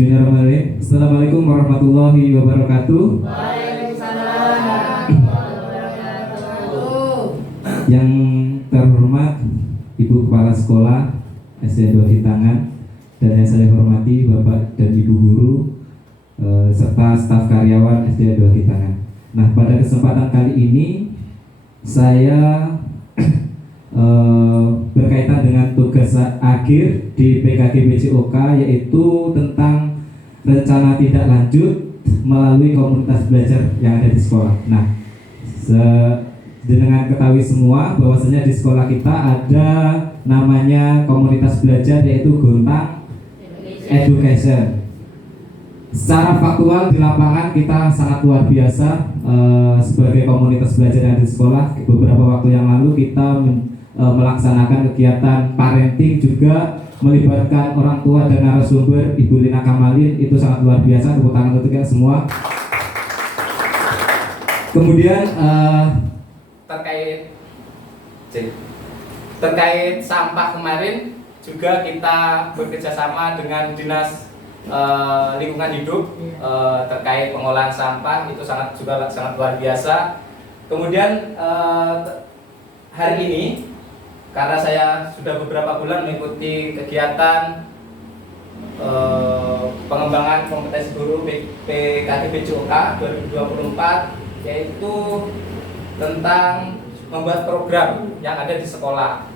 Bismillahirrahmanirrahim. Assalamualaikum warahmatullahi wabarakatuh. Waalaikumsalam warahmatullahi wabarakatuh. Yang terhormat Ibu Kepala Sekolah SD 2 Gitangan dan yang saya hormati Bapak dan Ibu Guru serta staf karyawan SD 2 Gitangan. Nah, pada kesempatan kali ini saya berkaitan dengan tugas akhir di PKG-BCOK, yaitu tentang rencana tindak lanjut melalui komunitas belajar yang ada di sekolah. Nah, dengan ketahui semua bahwasanya di sekolah kita ada namanya komunitas belajar, yaitu Gontang Education. Secara faktual di lapangan kita sangat luar biasa sebagai komunitas belajar yang ada di sekolah. Beberapa waktu yang lalu kita melaksanakan kegiatan parenting, juga melibatkan orang tua dan narasumber Ibu Lina Kamalin. Itu sangat luar biasa, tepuk tangan untuk kita semua. Kemudian terkait sampah kemarin juga kita bekerjasama dengan Dinas Lingkungan Hidup terkait pengolahan sampah. Itu sangat luar biasa. Kemudian hari ini, karena saya sudah beberapa bulan mengikuti kegiatan pengembangan kompetensi guru PKG-BCOK 2024, yaitu tentang membuat program yang ada di sekolah.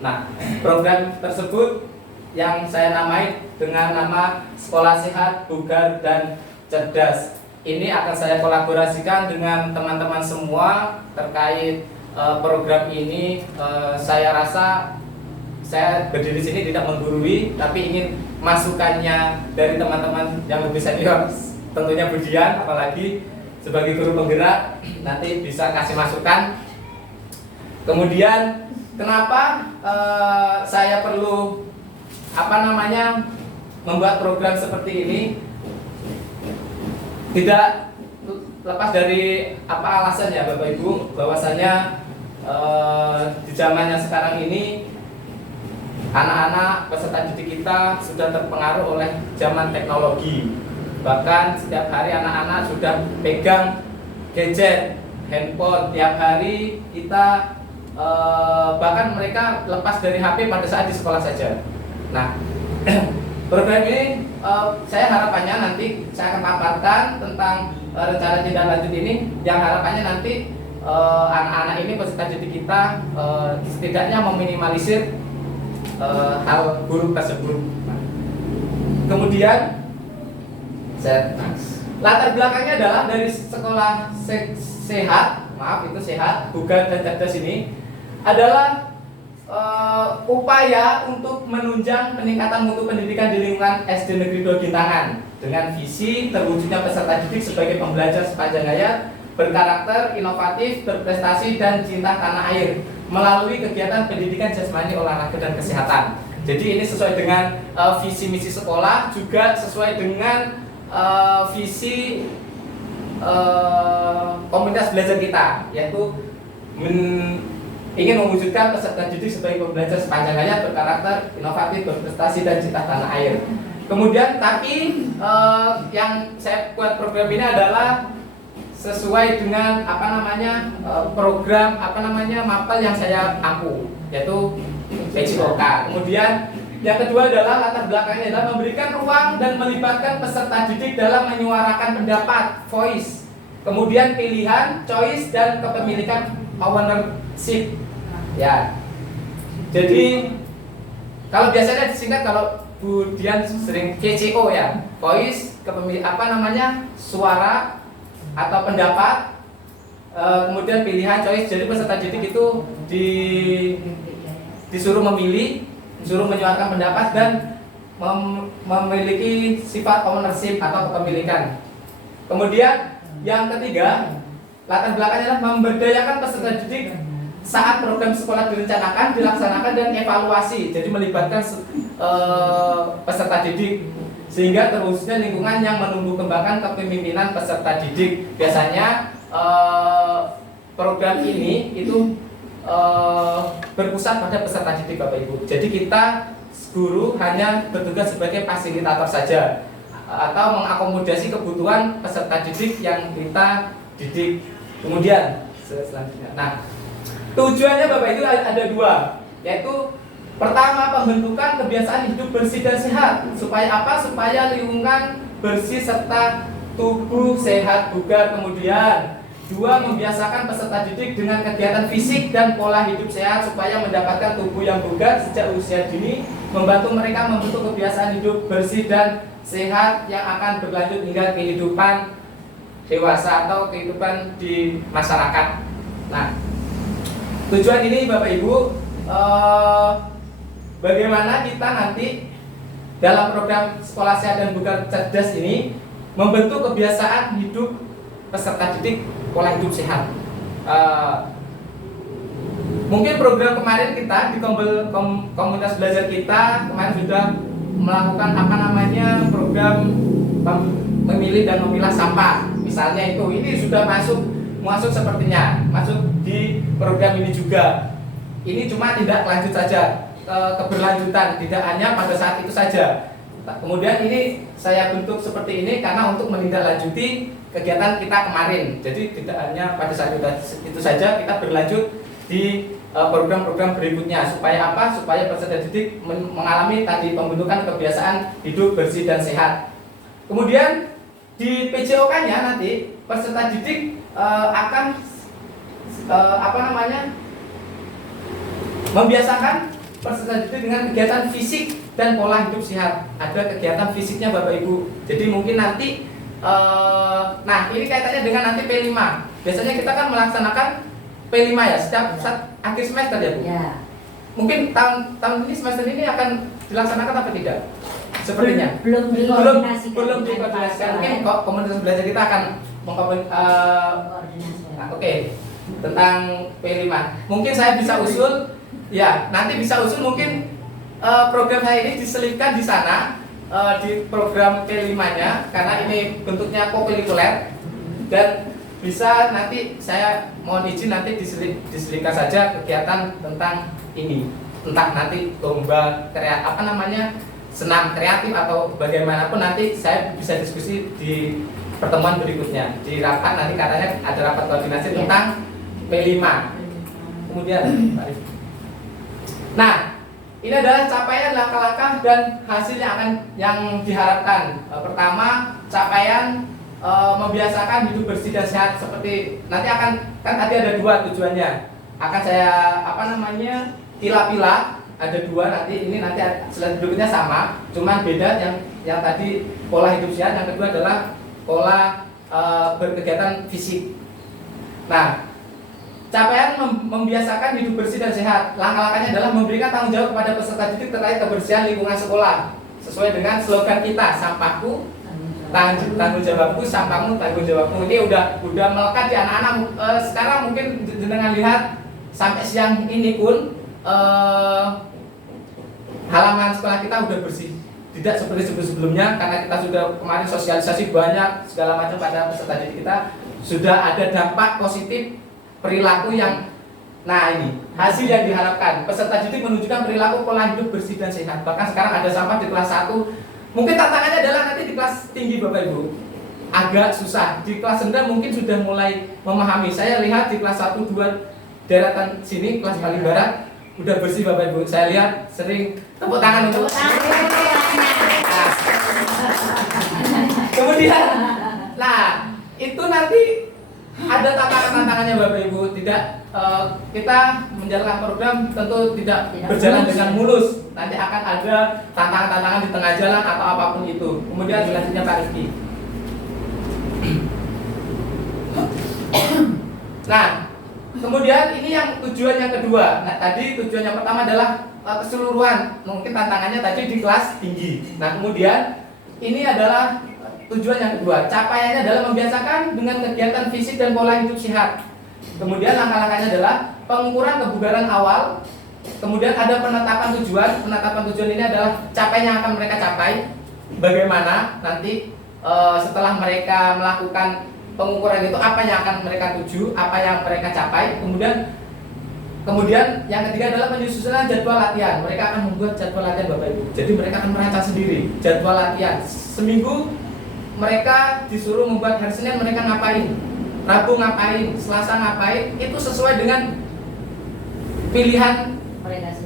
Nah, program tersebut yang saya namai dengan nama Sekolah Sehat, Bugar, dan Cerdas. Ini akan saya kolaborasikan dengan teman-teman semua terkait program ini. Saya rasa saya berdiri di sini tidak menggurui, tapi ingin masukannya dari teman-teman yang lebih senior, tentunya Budian, apalagi sebagai guru penggerak nanti bisa kasih masukan. Kemudian kenapa saya perlu membuat program seperti ini? Tidak lepas dari alasannya Bapak Ibu, bahwasanya di zaman yang sekarang ini anak-anak peserta didik kita sudah terpengaruh oleh zaman teknologi. Bahkan setiap hari anak-anak sudah pegang gadget, handphone. Tiap hari kita bahkan mereka lepas dari HP pada saat di sekolah saja. Nah, program ini saya harapannya nanti saya akan paparkan tentang rencana tindak lanjut ini, yang harapannya nanti anak-anak ini peserta didik kita setidaknya meminimalisir hal buruk tersebut. Kemudian latar belakangnya adalah dari sekolah sehat, Bugar, dan Cerdas ini adalah upaya untuk menunjang peningkatan mutu pendidikan di lingkungan SD Negeri 2 Gitangan dengan visi terwujudnya peserta didik sebagai pembelajar sepanjang hayat, berkarakter, inovatif, berprestasi, dan cinta tanah air melalui kegiatan pendidikan jasmani, olahraga, dan kesehatan. Jadi ini sesuai dengan visi misi sekolah, juga sesuai dengan visi komunitas belajar kita, yaitu ingin mewujudkan peserta didik sebagai pembelajar sepanjang hayat, berkarakter, inovatif, berprestasi, dan cinta tanah air. Kemudian tapi yang saya buat program ini adalah sesuai dengan program mapel yang saya ampu, yaitu PCOK. Kemudian yang kedua adalah latar belakangnya adalah memberikan ruang dan melibatkan peserta didik dalam menyuarakan pendapat, voice. Kemudian pilihan, choice, dan kepemilikan, ownership. Ya. Jadi kalau biasanya disingkat, kalau Bu Dian sering VCO ya, voice, suara atau pendapat, kemudian pilihan, choice. Jadi peserta didik itu disuruh memilih, disuruh menyuarakan pendapat, dan memiliki sifat ownership atau kepemilikan. Kemudian yang ketiga, latar belakangnya adalah memberdayakan peserta didik saat program sekolah direncanakan, dilaksanakan, dan evaluasi. Jadi melibatkan peserta didik sehingga terwujudnya lingkungan yang menumbuh kembangkan kepemimpinan peserta didik. Biasanya program ini itu berpusat pada peserta didik Bapak Ibu. Jadi kita guru hanya bertugas sebagai fasilitator saja. atau mengakomodasi kebutuhan peserta didik yang kita didik. Kemudian selanjutnya, nah tujuannya Bapak Ibu ada dua, yaitu pertama pembentukan kebiasaan hidup bersih dan sehat. Supaya apa? Supaya lingkungan bersih serta tubuh sehat bugar. Kemudian dua, membiasakan peserta didik dengan kegiatan fisik dan pola hidup sehat supaya mendapatkan tubuh yang bugar sejak usia dini, membantu mereka membentuk kebiasaan hidup bersih dan sehat yang akan berlanjut hingga kehidupan dewasa atau kehidupan di masyarakat. Nah, tujuan ini Bapak Ibu, bagaimana kita nanti dalam program Sekolah Sehat dan Bugar Cerdas ini membentuk kebiasaan hidup peserta didik pola hidup sehat. Mungkin program kemarin kita di komunitas belajar kita kemarin sudah melakukan program memilih dan memilah sampah. Misalnya ini sudah masuk sepertinya masuk di program ini juga. Ini cuma tidak lanjut saja, keberlanjutan, tidak hanya pada saat itu saja. Kemudian ini saya bentuk seperti ini karena untuk menindaklanjuti kegiatan kita kemarin. Jadi tidak hanya pada saat itu saja, kita berlanjut di program-program berikutnya. Supaya apa? Supaya peserta didik mengalami tadi pembentukan kebiasaan hidup bersih dan sehat. Kemudian di PJOK-nya nanti peserta didik akan membiasakan peserta didik dengan kegiatan fisik dan pola hidup sehat. Ada kegiatan fisiknya Bapak Ibu. Jadi mungkin nanti nah ini kaitannya dengan nanti P5. Biasanya kita kan melaksanakan P5 ya setiap akhir semester ya Bu. Ya. Mungkin tahun ini semester ini akan dilaksanakan apa tidak? Sepertinya Belum dikoordinasikan. Mungkin kok komunitas belajar kita akan oke, tentang P5. Mungkin saya bisa usul ya, nanti bisa usul mungkin program saya ini diselipkan di sana di program P5-nya karena ini bentuknya kokurikuler dan bisa nanti saya mohon izin nanti diselipkan saja kegiatan tentang ini, entah nanti lomba senam kreatif atau bagaimanapun nanti saya bisa diskusi di pertemuan berikutnya di rapat nanti katanya ada rapat koordinasi tentang P5. Kemudian Pak Rifki. Nah, ini adalah capaian langkah-langkah dan hasil yang diharapkan. Pertama, capaian membiasakan hidup bersih dan sehat seperti nanti kan tadi ada dua tujuannya. Akan saya pilah-pilah. Ada dua nanti slide berikutnya sama, cuman beda yang tadi pola hidup sehat, yang kedua adalah pola berkegiatan fisik. Nah, capaian membiasakan hidup bersih dan sehat. Langkah-langkahnya adalah memberikan tanggung jawab kepada peserta didik terkait kebersihan lingkungan sekolah sesuai dengan slogan kita, sampahku tanggung jawabku, sampahmu tanggung jawabmu. Ini udah melekat di anak-anak. Sekarang mungkin dengan lihat sampai siang ini pun halaman sekolah kita udah bersih, tidak seperti sebelumnya karena kita sudah kemarin sosialisasi banyak segala macam pada peserta didik kita, sudah ada dampak positif perilaku yang ini hasil yang diharapkan. Peserta didik menunjukkan perilaku pola hidup bersih dan sehat. Bahkan sekarang ada sampah di kelas 1. Mungkin tantangannya adalah nanti di kelas tinggi Bapak Ibu agak susah. Di kelas rendah mungkin sudah mulai memahami. Saya lihat di kelas 1, 2 deretan sini kelas paling barat udah bersih Bapak Ibu. Saya lihat sering tepuk tangan untuk. Kemudian, itu nanti ada tantangannya Bapak Ibu. Tidak kita menjalankan program tentu tidak berjalan dengan mulus. Nanti akan ada tantangan-tantangan di tengah jalan atau apapun itu. Kemudian selanjutnya Pak Rifki. Kemudian ini yang tujuan yang kedua. Tadi tujuan yang pertama adalah keseluruhan. Mungkin tantangannya tadi di kelas tinggi. Kemudian ini adalah tujuan yang kedua. Capaiannya adalah membiasakan dengan kegiatan fisik dan pola hidup sehat. Kemudian langkah-langkahnya adalah pengukuran kebugaran awal. Kemudian ada penetapan tujuan. Penetapan tujuan ini adalah capaian yang akan mereka capai. Bagaimana nanti setelah mereka melakukan pengukuran itu apa yang akan mereka tuju, apa yang mereka capai. Kemudian Kemudian yang ketiga adalah penyusunan jadwal latihan. Mereka akan membuat jadwal latihan Bapak Ibu. Jadi mereka akan merancang sendiri jadwal latihan. Seminggu mereka disuruh membuat hari Senin mereka ngapain, Rabu ngapain, Selasa ngapain, itu sesuai dengan pilihan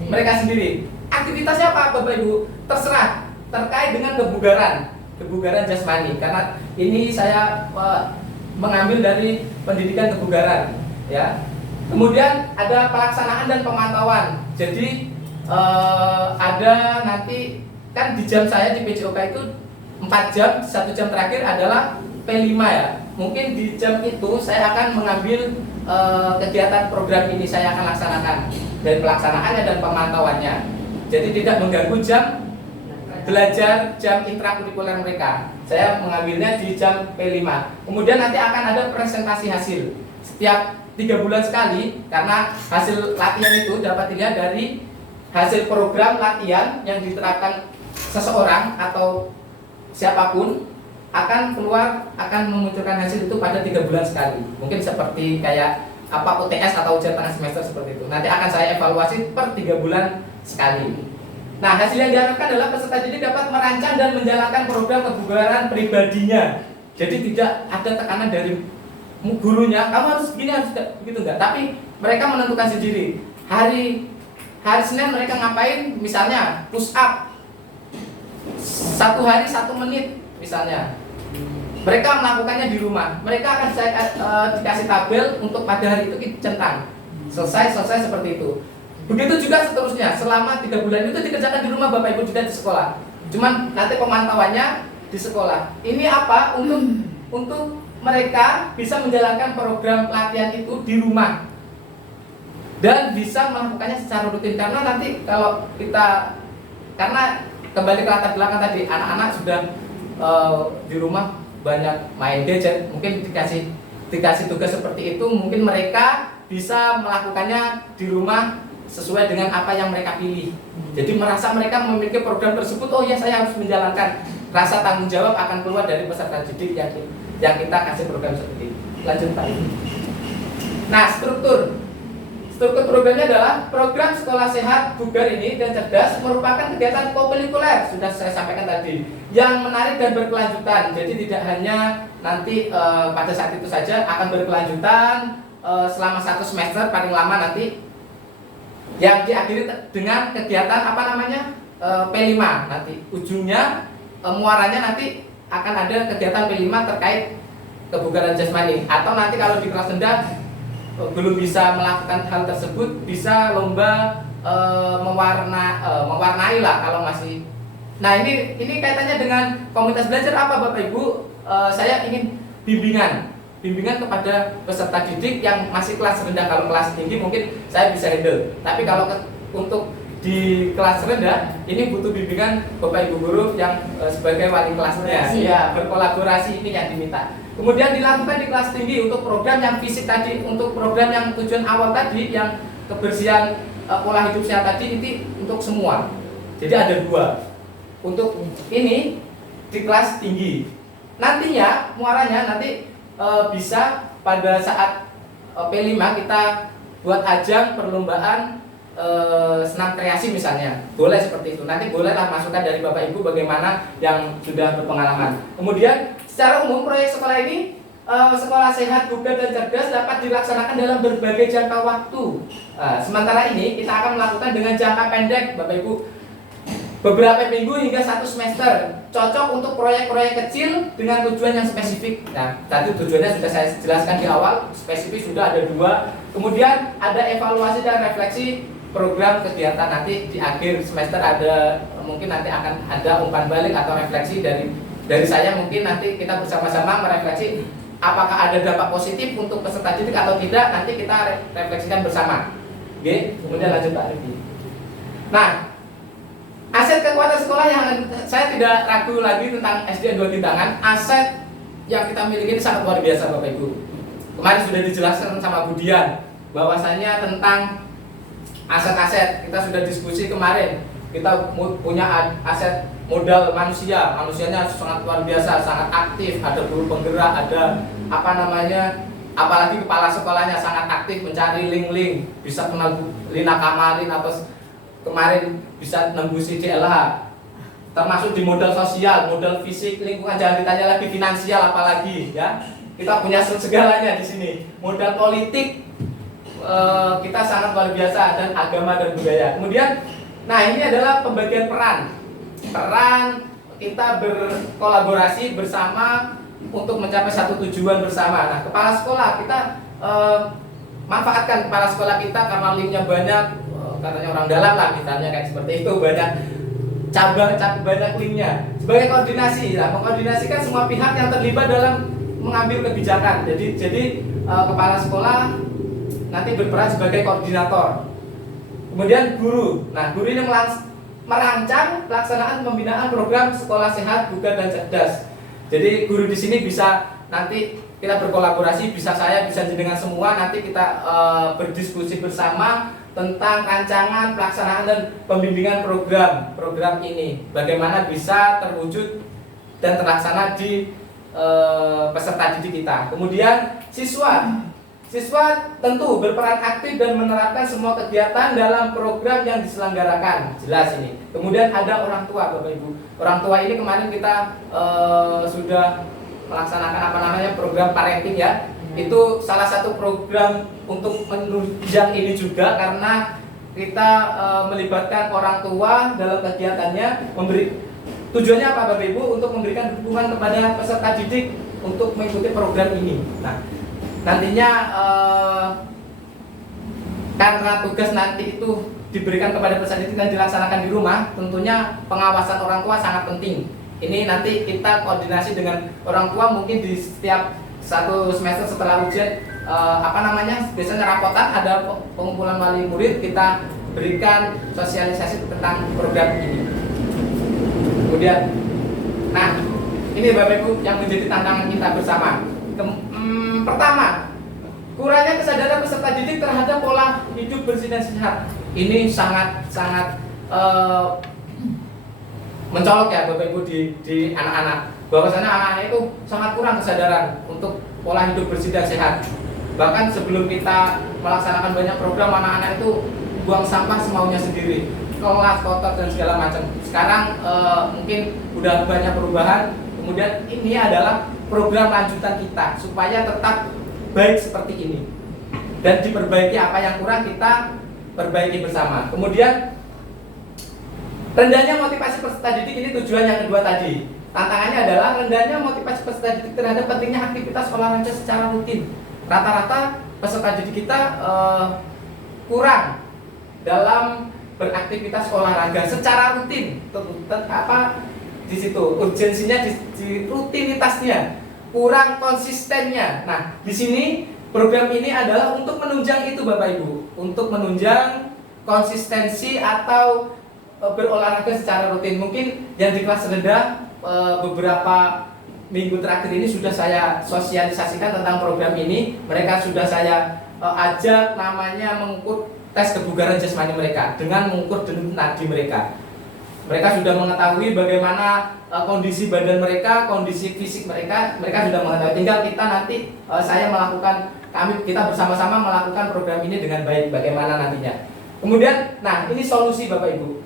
mereka sendiri. Aktivitasnya apa Bapak Ibu? Terserah, terkait dengan kebugaran jasmani. Karena ini saya mengambil dari pendidikan kebugaran, ya. Kemudian ada pelaksanaan dan pemantauan. Jadi ada nanti kan di jam saya di PJOK itu 4 jam, 1 jam terakhir adalah P5 ya. Mungkin di jam itu saya akan mengambil kegiatan program ini saya akan laksanakan dari pelaksanaannya dan pemantauannya. Jadi tidak mengganggu jam belajar, jam intrakurikuler mereka. Saya mengambilnya di jam P5. Kemudian nanti akan ada presentasi hasil setiap 3 bulan sekali, karena hasil latihan itu dapat dilihat dari hasil program latihan yang diterapkan seseorang atau siapapun akan keluar, akan memunculkan hasil itu pada 3 bulan sekali. Mungkin seperti kayak apa UTS atau ujian tengah semester seperti itu. Nanti akan saya evaluasi per 3 bulan sekali. Nah, hasil yang diharapkan adalah peserta didik dapat merancang dan menjalankan program kebugaran pribadinya. Jadi tidak ada tekanan dari gurunya, kamu harus begini, harus begitu enggak. Tapi mereka menentukan sendiri. Hari Senin mereka ngapain? Misalnya push up 1 hari 1 menit misalnya. Mereka melakukannya di rumah. Mereka akan dikasih tabel untuk pada hari itu centang. Selesai seperti itu. Begitu juga seterusnya. Selama 3 bulan itu dikerjakan di rumah Bapak Ibu, tidak di sekolah. Cuman nanti pemantauannya di sekolah. Ini apa? Untuk mereka bisa menjalankan program latihan itu di rumah dan bisa melakukannya secara rutin. Karena nanti kalau kita, karena kembali ke latar belakang tadi, anak-anak sudah di rumah banyak main gadget, mungkin dikasih tugas seperti itu, mungkin mereka bisa melakukannya di rumah sesuai dengan apa yang mereka pilih. Jadi merasa mereka memiliki program tersebut, oh ya saya harus menjalankan. Rasa tanggung jawab akan keluar dari peserta didik yang kita kasih program seperti ini. Lanjut Pak. Nah, struktur programnya adalah program sekolah sehat, bugar ini dan cerdas merupakan kegiatan kokurikuler, sudah saya sampaikan tadi, yang menarik dan berkelanjutan. Jadi tidak hanya nanti pada saat itu saja, akan berkelanjutan selama 1 semester paling lama nanti, yang diakhiri dengan kegiatan apa namanya P5 nanti. Ujungnya muaranya nanti akan ada kegiatan P5 terkait kebugaran jasmani, atau nanti kalau di kelas rendah belum bisa melakukan hal tersebut, bisa lomba mewarnai lah kalau masih. Nah, ini kaitannya dengan komunitas belajar apa Bapak Ibu? Saya ingin bimbingan kepada peserta didik yang masih kelas rendah. Kalau kelas tinggi mungkin saya bisa handle, tapi kalau untuk di kelas rendah ini butuh bimbingan Bapak Ibu guru yang sebagai wali kelasnya, ya, berkolaborasi, ini yang diminta. Kemudian dilakukan di kelas tinggi untuk program yang fisik tadi, untuk program yang tujuan awal tadi, yang kebersihan pola hidup sehat tadi, itu untuk semua. Jadi ada 2 untuk ini di kelas tinggi. Nantinya muaranya nanti bisa pada saat P5 kita buat ajang perlombaan senam kreasi misalnya, boleh seperti itu. Nanti bolehlah masukan dari Bapak Ibu bagaimana yang sudah berpengalaman. Kemudian secara umum proyek sekolah ini, sekolah sehat, bugar dan cerdas dapat dilaksanakan dalam berbagai jangka waktu. Sementara ini kita akan melakukan dengan jangka pendek Bapak Ibu, beberapa minggu hingga 1 semester. Cocok untuk proyek-proyek kecil dengan tujuan yang spesifik. Nah, tadi tujuannya sudah saya jelaskan di awal, spesifik sudah ada 2. Kemudian ada evaluasi dan refleksi program kegiatan. Nanti di akhir semester ada, mungkin nanti akan ada umpan balik atau refleksi dari saya. Mungkin nanti kita bersama-sama merefleksi apakah ada dampak positif untuk peserta didik atau tidak. Nanti kita refleksikan bersama. Oke, kemudian lanjut Pak Riki. Nah, aset kekuatan sekolah yang saya tidak ragu lagi tentang SDN 2 Tintangan. Aset yang kita miliki ini sangat luar biasa Bapak Ibu. Kemarin sudah dijelaskan sama Budian bahwasanya tentang aset-aset, kita sudah diskusi kemarin. Kita punya aset modal manusianya sangat luar biasa, sangat aktif, ada guru penggerak, ada apalagi kepala sekolahnya sangat aktif mencari link-link, bisa kenal Lina Kamarin atau kemarin bisa nembusi DLH, termasuk di modal sosial, modal fisik, lingkungan, jangan ditanya lagi finansial apalagi ya. Kita punya segalanya di sini. Modal politik kita sangat luar biasa, dan agama dan budaya. Kemudian, nah ini adalah pembagian peran kita berkolaborasi bersama untuk mencapai satu tujuan bersama. Nah, kepala sekolah kita manfaatkan kepala sekolah kita karena linknya banyak, katanya orang dalam lah misalnya kayak seperti itu, banyak cabang banyak linknya sebagai koordinasi. Nah, mengkoordinasikan semua pihak yang terlibat dalam mengambil kebijakan. Jadi kepala sekolah nanti berperan sebagai koordinator. Kemudian guru. Nah, guru ini merancang pelaksanaan pembinaan program sekolah sehat, bugar dan cerdas. Jadi guru di sini bisa nanti kita berkolaborasi, bisa saya, bisa dengan semua, nanti kita berdiskusi bersama tentang rancangan pelaksanaan dan pembimbingan program ini, bagaimana bisa terwujud dan terlaksana di peserta didik kita. Kemudian siswa tentu berperan aktif dan menerapkan semua kegiatan dalam program yang diselenggarakan, jelas ini. Kemudian ada orang tua, Bapak Ibu. Orang tua ini kemarin kita sudah melaksanakan program parenting ya. Itu salah satu program untuk menunjang ini juga, karena kita melibatkan orang tua dalam kegiatannya. Tujuannya apa, Bapak Ibu? Untuk memberikan dukungan kepada peserta didik untuk mengikuti program ini. Nah, nantinya karena tugas nanti itu diberikan kepada peserta didik dan dilaksanakan di rumah, tentunya pengawasan orang tua sangat penting. Ini nanti kita koordinasi dengan orang tua, mungkin di setiap satu semester setelah ujian biasanya rapotan, ada pengumpulan wali murid, kita berikan sosialisasi tentang program ini. Kemudian, nah ini Bapak Ibu yang menjadi tantangan kita bersama. Pertama, kurangnya kesadaran peserta didik terhadap pola hidup bersih dan sehat. Ini sangat mencolok ya Bapak Ibu di anak-anak. Bahwasanya anak-anak itu sangat kurang kesadaran untuk pola hidup bersih dan sehat. Bahkan sebelum kita melaksanakan banyak program, anak-anak itu buang sampah semaunya sendiri, kelas kotor dan segala macam. Sekarang mungkin udah banyak perubahan. Kemudian ini adalah program lanjutan kita supaya tetap baik seperti ini, dan diperbaiki apa yang kurang kita perbaiki bersama. Kemudian rendahnya motivasi peserta didik, ini tujuan yang kedua tadi. Tantangannya adalah rendahnya motivasi peserta didik terhadap pentingnya aktivitas olahraga secara rutin. Rata-rata peserta didik kita kurang dalam beraktivitas olahraga secara rutin. Di situ urgensinya di rutinitasnya, kurang konsistennya. Nah, di sini program ini adalah untuk menunjang itu Bapak Ibu, untuk menunjang konsistensi atau berolahraga secara rutin. Mungkin yang di kelas rendah beberapa minggu terakhir ini sudah saya sosialisasikan tentang program ini. Mereka sudah saya ajak namanya mengukur tes kebugaran jasmani mereka dengan mengukur denyut nadi mereka. Mereka sudah mengetahui bagaimana kondisi badan mereka, kondisi fisik mereka sudah mengetahui. Tinggal kita nanti kita bersama-sama melakukan program ini dengan baik, bagaimana nantinya. Kemudian, nah ini solusi Bapak Ibu.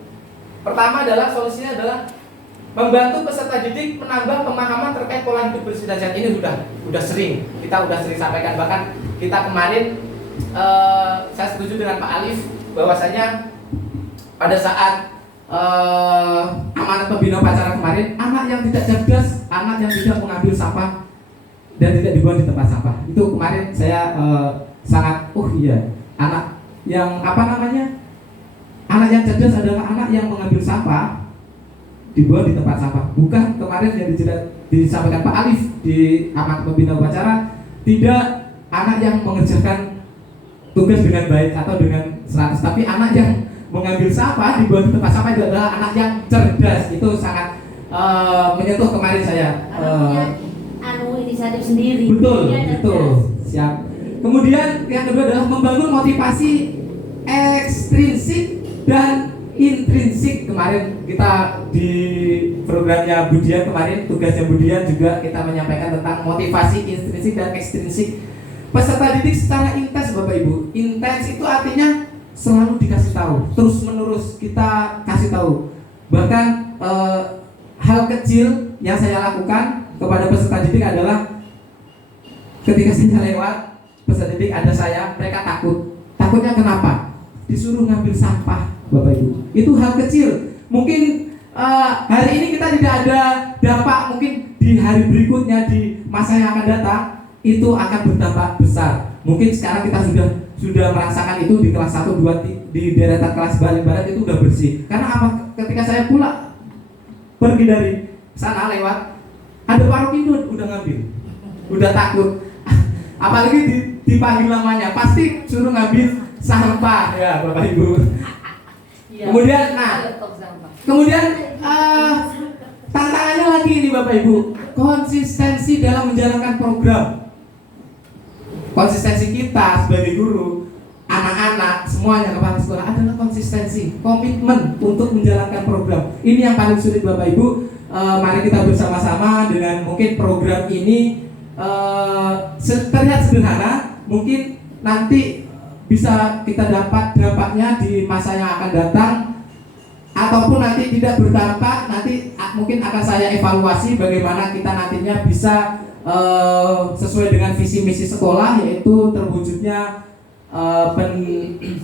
Pertama solusinya adalah membantu peserta didik menambah pemahaman terkait pola hidup bersih dan sehat. Ini sudah sering sampaikan. Bahkan kita kemarin saya setuju dengan Pak Alif bahwasanya pada saat amanat pembina upacara kemarin, anak yang tidak cerdas, anak yang tidak mengambil sampah dan tidak dibuang di tempat sampah, itu kemarin saya sangat anak yang anak yang cerdas adalah anak yang mengambil sampah dibuang di tempat sampah. Bukan kemarin yang disampaikan Pak Alif di amanat pembina upacara, tidak anak yang mengerjakan tugas dengan baik atau dengan 100, tapi anak yang mengambil sampah dibuang di tempat sampah itu adalah anak yang cerdas. Itu sangat menyentuh kemarin saya. Inisiatif sendiri. Betul. Siap. Kemudian yang kedua adalah membangun motivasi ekstrinsik dan intrinsik. Kemarin kita di programnya Budian, kemarin tugasnya Budian juga kita menyampaikan tentang motivasi intrinsik dan ekstrinsik. peserta didik secara intens Bapak Ibu. Intens itu artinya selalu dikasih tahu, terus menerus kita kasih tahu. Bahkan hal kecil yang saya lakukan kepada peserta didik adalah ketika saya lewat peserta didik ada saya, mereka takut. Takutnya kenapa? Disuruh ngambil sampah Bapak Ibu. Itu hal kecil. Mungkin hari ini kita tidak ada dampak, mungkin di hari berikutnya, di masa yang akan datang itu akan berdampak besar. Mungkin sekarang kita sudah merasakan itu di kelas 1, 2, di deretan kelas paling barat itu udah bersih. Karena apa? Ketika saya pulang pergi dari sana lewat, ada paroki itu udah ngambil, udah takut. Apalagi dipanggil namanya, pasti suruh ngambil sampah ya Bapak Ibu. Kemudian, kemudian tantangannya lagi ini Bapak Ibu, konsistensi dalam menjalankan program. Konsistensi kita sebagai guru, anak-anak, semuanya kepala sekolah adalah konsistensi, komitmen untuk menjalankan program. Ini yang paling sulit Bapak Ibu. Mari kita bersama-sama dengan mungkin program ini terlihat sederhana, mungkin nanti bisa kita dapat dampaknya di masa yang akan datang, ataupun nanti tidak berdampak, nanti mungkin akan saya evaluasi bagaimana kita nantinya bisa sesuai dengan visi misi sekolah, yaitu terwujudnya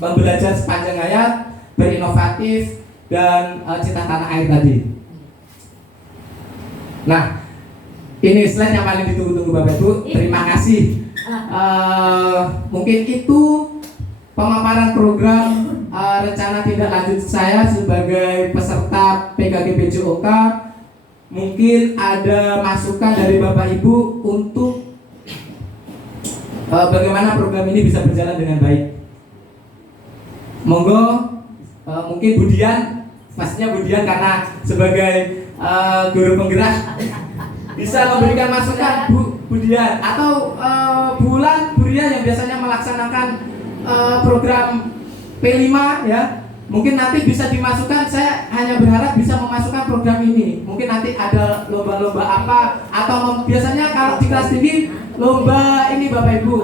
pembelajaran sepanjang hayat, berinovatif, dan cinta tanah air tadi. Nah, ini slide yang paling ditunggu-tunggu Bapak Ibu. Terima kasih. Mungkin itu pemaparan program rencana tindak lanjut saya sebagai peserta PKGPJOK. Mungkin ada masukan dari Bapak Ibu untuk bagaimana program ini bisa berjalan dengan baik. Monggo, mungkin Budian, pastinya Budian karena sebagai guru penggerak bisa memberikan masukan, Budian, atau Bulan, Buria yang biasanya melaksanakan program P5 ya. Mungkin nanti bisa dimasukkan, saya hanya berharap bisa memasukkan program ini. Mungkin nanti ada lomba-lomba apa, atau biasanya kalau di kelas tinggi lomba ini Bapak Ibu,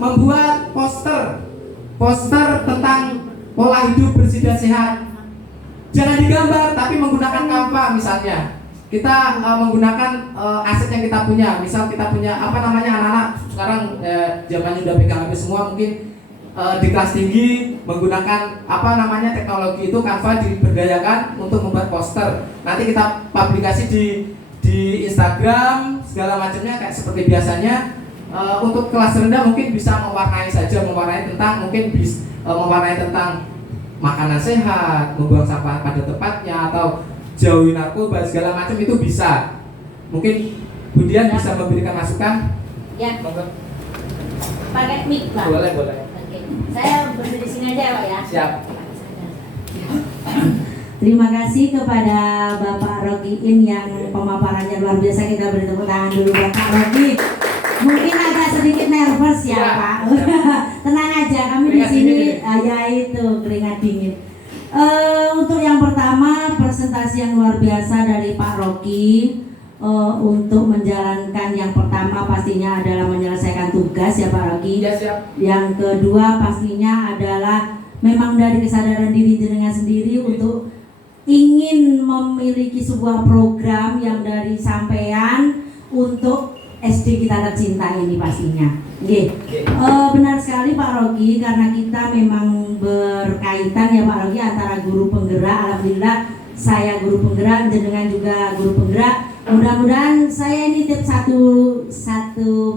membuat poster tentang pola hidup bersih dan sehat. Jangan digambar, tapi menggunakan Canva misalnya. Kita menggunakan aset yang kita punya. Misal kita punya anak-anak sekarang zamannya udah pegang HP semua, mungkin di kelas tinggi menggunakan teknologi itu, Canva diberdayakan untuk membuat poster. Nanti kita publikasi di Instagram segala macamnya kayak seperti biasanya. Untuk kelas rendah mungkin bisa mewarnai tentang makanan sehat, membuang sampah pada tempatnya, atau jauhi narkoba segala macam, itu bisa. Mungkin Budian bisa memberikan masukan. Ya. Pakai mic Pak. Boleh. Oke. Saya berdiri di sini aja ya Pak ya. Siap. Terima kasih kepada Bapak Rokiin yang pemaparannya luar biasa. Kita beri tepuk tangan dulu Bapak Roki. Mungkin agak sedikit nervous ya Pak. Tenang aja, kami di sini ya itu keringat dingin. Untuk yang pertama, presentasi yang luar biasa dari Pak Roki. Untuk menjalankan yang pertama pastinya adalah menyelesaikan tugas ya Pak Roki. Ya, siap. Yang kedua pastinya adalah memang dari kesadaran diri jenengan sendiri untuk ingin memiliki sebuah program yang dari sampean untuk SD kita tercinta ini pastinya. Benar sekali Pak Roki, karena kita memang berkaitan ya Pak Roki antara guru penggerak. Alhamdulillah saya guru penggerak, jenengan juga guru penggerak. Mudah-mudahan saya ini tip satu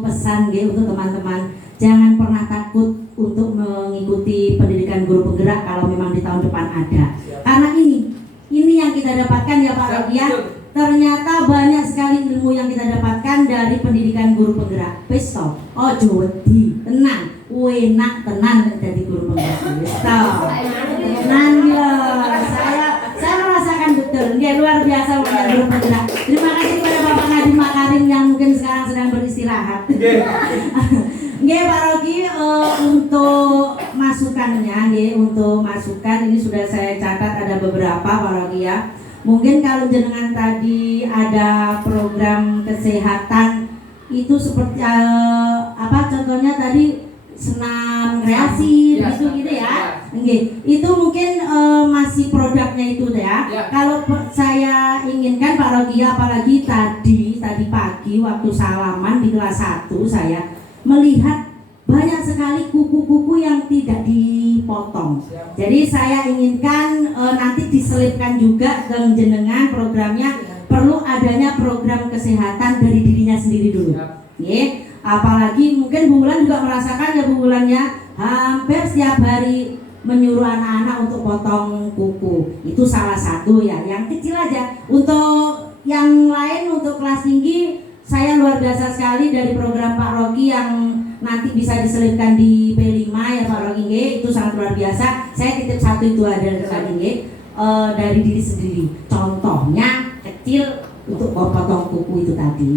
pesan untuk teman-teman, jangan pernah takut untuk mengikuti pendidikan guru penggerak kalau memang di tahun depan ada. Karena ini yang kita dapatkan ya Pak Roki ya. Ternyata banyak sekali ilmu yang kita dapatkan dari pendidikan guru penggerak. Besto, ojo wedi, tenang, enak tenan jadi guru penggerak. Besto, tenang ya. Saya merasakan betul. Dia luar biasa menjadi guru penggerak. Terima kasih kepada Bapak Nadiem Makarim yang mungkin sekarang sedang beristirahat. Nggih Pak Roki, untuk masukannya untuk masukan ini sudah saya catat ada beberapa Pak Roki ya. Mungkin kalau jenengan tadi ada program kesehatan itu seperti contohnya tadi senam kreasi Ya, gitu ya. ya. Oke, itu mungkin masih produknya itu ya. Ya. Kalau saya inginkan Pak Rogi, apalagi tadi pagi waktu salaman di kelas 1 saya melihat banyak sekali kuku-kuku yang tidak dipotong. Siap. Jadi saya inginkan nanti diselipkan juga ke jenengan programnya, perlu adanya program kesehatan dari dirinya sendiri dulu. Siap. Ya, apalagi mungkin Bu Wulan juga merasakan ya Bu Wulannya hampir setiap hari menyuruh anak-anak untuk potong kuku. Itu salah satu ya, yang kecil aja. Untuk yang lain, untuk kelas tinggi, saya luar biasa sekali dari program Pak Rogi yang nanti bisa diselipkan di P5 ya Pak Rogi, itu sangat luar biasa. Saya titip satu itu ada dari diri sendiri. Contohnya kecil untuk potong kuku itu tadi,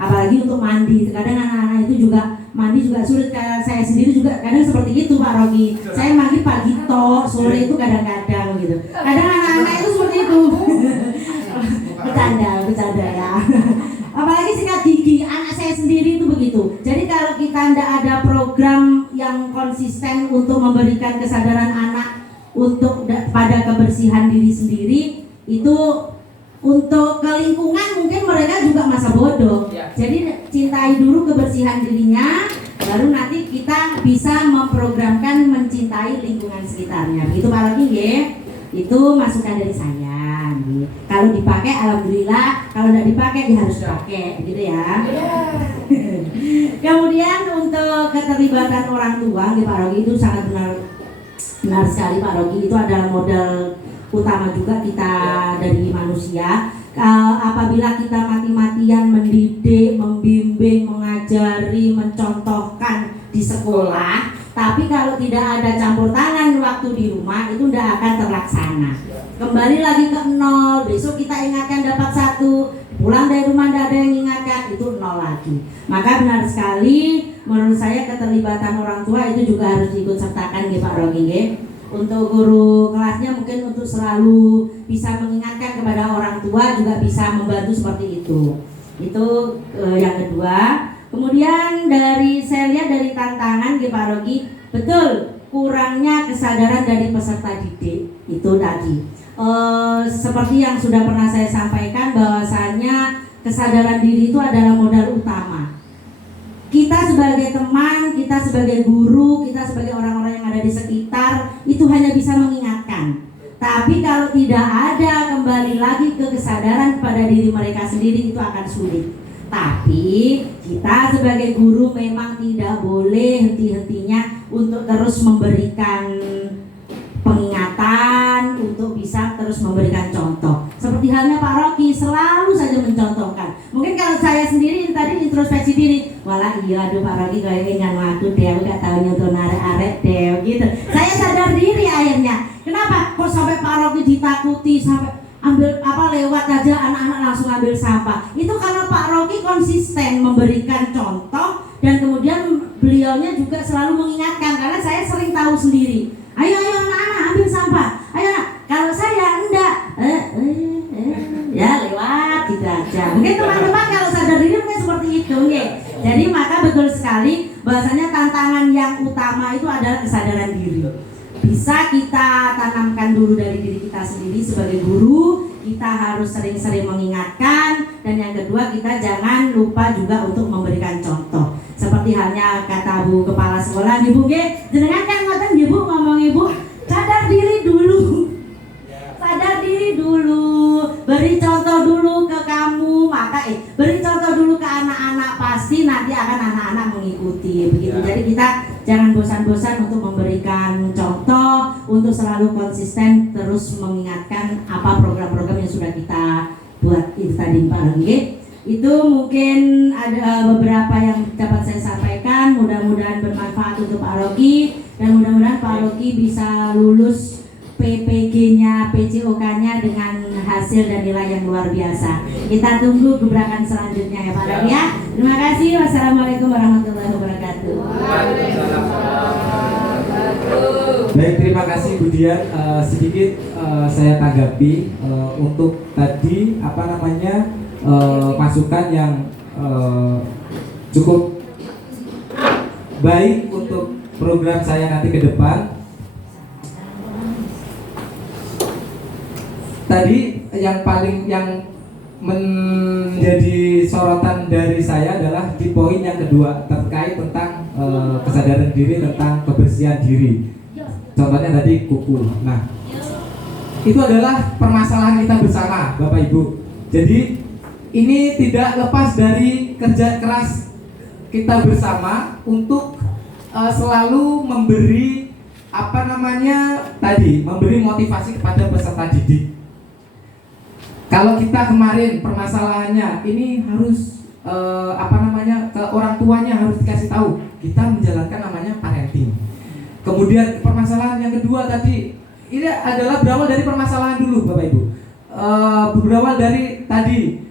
apalagi untuk mandi. Kadang anak-anak itu juga mandi juga sulit, kayak saya sendiri juga kadang seperti itu Pak Rogi. Saya mandi pagi toh, sore itu kadang-kadang gitu. Kadang anak-anak itu seperti itu. Bercanda ya. Apalagi sikat gigi, anak saya sendiri itu begitu. Jadi kalau kita tidak ada program yang konsisten untuk memberikan kesadaran anak untuk pada kebersihan diri sendiri, itu untuk ke lingkungan mungkin mereka juga masa bodoh. Ya. Jadi cintai dulu kebersihan dirinya, baru nanti kita bisa memprogramkan mencintai lingkungan sekitarnya. Begitu Pak Rogi ya. Itu masukan dari saya. Kalau dipakai alhamdulillah, kalau tidak dipakai ya harus dipakai, gitu ya. Kemudian untuk keterlibatan orang tua, Pak Rogi itu sangat benar sekali Pak Rogi, itu adalah modal utama juga kita dari manusia. Apabila kita mati-matian mendidik, membimbing, mengajari, mencontohkan di sekolah, tapi kalau tidak ada campur tangan waktu di rumah, itu tidak akan terlaksana. Kembali lagi ke nol, besok kita ingatkan dapat 1, pulang dari rumah tidak ada yang ingatkan, itu 0 lagi. Maka benar sekali, menurut saya keterlibatan orang tua itu juga harus diikut sertakan Pak Rogi. Untuk guru kelasnya mungkin untuk selalu bisa mengingatkan kepada orang tua, juga bisa membantu seperti itu. Itu yang kedua. Kemudian saya lihat dari tantangan Pak Rogi, betul kurangnya kesadaran dari peserta didik itu tadi. Seperti yang sudah pernah saya sampaikan, bahwasanya kesadaran diri itu adalah modal utama. Kita sebagai teman, kita sebagai guru, kita sebagai orang-orang yang ada di sekitar, itu hanya bisa mengingatkan. Tapi kalau tidak ada kembali lagi ke kesadaran pada diri mereka sendiri, itu akan sulit. Tapi kita sebagai guru memang tidak boleh henti-hentinya untuk terus memberikan pengingatan, untuk bisa terus memberikan contoh. Seperti halnya Pak Rogi selalu saja mencontohkan. Mungkin kalau saya sendiri tadi introspeksi diri, walah iya aduh Pak Rogi kayak ingat waktu deh, gak tahu nyentuh arek deh gitu. Saya sadar diri akhirnya. Kenapa? Kok sampai Pak Rogi ditakuti sampai ambil lewat aja anak-anak langsung ambil sampah. Itu karena Pak Rogi konsisten memberikan contoh, dan kemudian beliaunya juga selalu mengingatkan, karena saya sering tahu sendiri. Ayo anak-anak ambil sampah. Ayo anak. Kalau saya enggak, ya lewat gitu aja. Mungkin teman-teman kalau sadar diri mungkin seperti itu, Jadi maka betul sekali bahwasanya tantangan yang utama itu adalah kesadaran diri. Bisa kita tanamkan dulu dari diri kita sendiri sebagai guru. Kita harus sering-sering mengingatkan, dan yang kedua kita jangan lupa juga untuk memberikan contoh. Seperti halnya kata Bu Kepala Sekolah, Ibu jenengan kan ngoten Ibu ngomong Ibu, sadar diri dulu. Sadar diri dulu, beri contoh dulu ke kamu, maka beri contoh dulu ke anak-anak, pasti nanti akan anak-anak mengikuti begitu. Jadi kita jangan bosan-bosan untuk memberikan contoh, untuk selalu konsisten terus mengingatkan apa program-program yang sudah kita buat itu tadi Pak Rogi. Itu mungkin ada beberapa yang dapat saya sampaikan, mudah-mudahan bermanfaat untuk Pak Rogi, dan mudah-mudahan Pak Rogi bisa lulus PPG-nya, PCOK-nya dengan hasil dan nilai yang luar biasa. Kita tunggu gebrakan selanjutnya ya Pak Rogi ya. Terima kasih. Wassalamualaikum warahmatullahi wabarakatuh. Baik, terima kasih Bu Dian. Sedikit saya tanggapi untuk tadi masukan yang cukup baik untuk program saya nanti ke depan. Tadi yang menjadi sorotan dari saya adalah di poin yang kedua terkait tentang kesadaran diri, tentang kebersihan diri. Contohnya tadi kuku. Nah, itu adalah permasalahan kita bersama, Bapak Ibu. Jadi ini tidak lepas dari kerja keras kita bersama untuk selalu memberi memberi motivasi kepada peserta didik. Kalau kita kemarin permasalahannya ini harus ke orang tuanya harus dikasih tahu kita menjalankan namanya parenting. Kemudian permasalahan yang kedua tadi ini adalah berawal dari permasalahan dulu, Bapak Ibu. Berawal dari tadi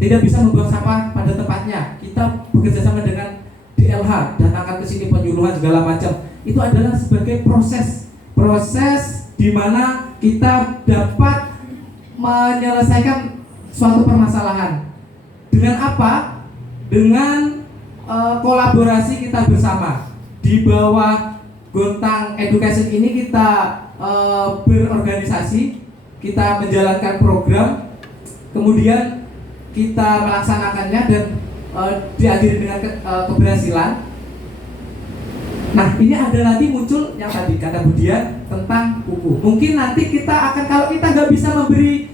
tidak bisa membuang sampah pada tempatnya. Kita bekerja sama dengan DLH, datangkan ke sini penyuluhan segala macam. Itu adalah sebagai proses di mana kita dapat menyelesaikan suatu permasalahan. Dengan apa? Dengan kolaborasi kita bersama. Di bawah Gontang Education ini kita berorganisasi, kita menjalankan program, kemudian kita melaksanakannya dan diakhiri dengan keberhasilan. Nah, ini ada lagi muncul yang tadi kata Budian tentang kuku. Mungkin nanti kita akan, kalau kita nggak bisa memberi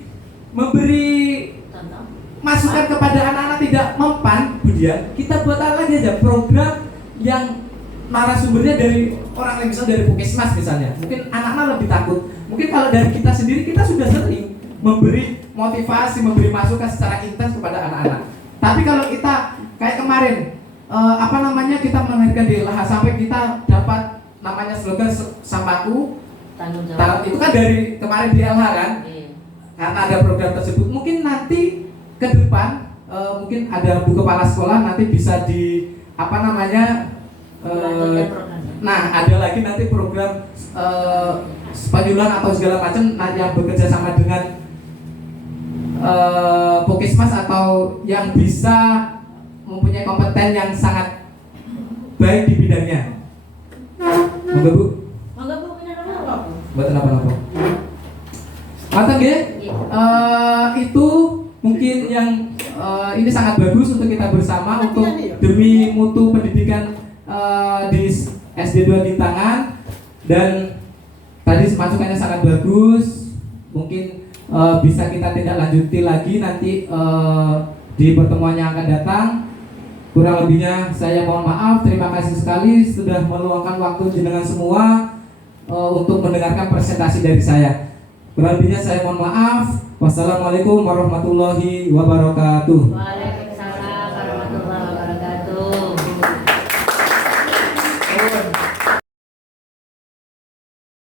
masukan kepada anak-anak tidak mempan, Budian, kita buat lagi aja program yang narasumbernya dari orang yang bisa dari Puskesmas misalnya. Mungkin anak-anak lebih takut. Mungkin kalau dari kita sendiri kita sudah sering memberi motivasi, memberi masukan secara intens kepada anak-anak. Tapi kalau kita kayak kemarin kita melahirkan di LH sampai kita dapat namanya slogan sampahku tanggung jawab. Itu kan dari kemarin di LH kan? Karena ada program tersebut. Mungkin nanti ke depan mungkin ada Bu Kepala Sekolah nanti bisa di ada lagi nanti program penyuluhan atau segala macam yang bekerja sama dengan Puskesmas atau yang bisa mempunyai kompeten yang sangat baik di bidangnya. Monggo Bu. Monggo Bu, apa? Mboten apa-apa. Matang ya? Itu mungkin yang ini sangat bagus untuk kita bersama untuk demi mutu pendidikan di SD 2 Gintangan. Dan tadi masukannya sangat bagus. Mungkin bisa kita tindak lanjuti lagi nanti di pertemuan yang akan datang. Kurang lebihnya saya mohon maaf. Terima kasih sekali sudah meluangkan waktu jenengan semua untuk mendengarkan presentasi dari saya. Kurang lebihnya saya mohon maaf. Wassalamualaikum warahmatullahi wabarakatuh. Waalaikumsalam warahmatullahi wabarakatuh.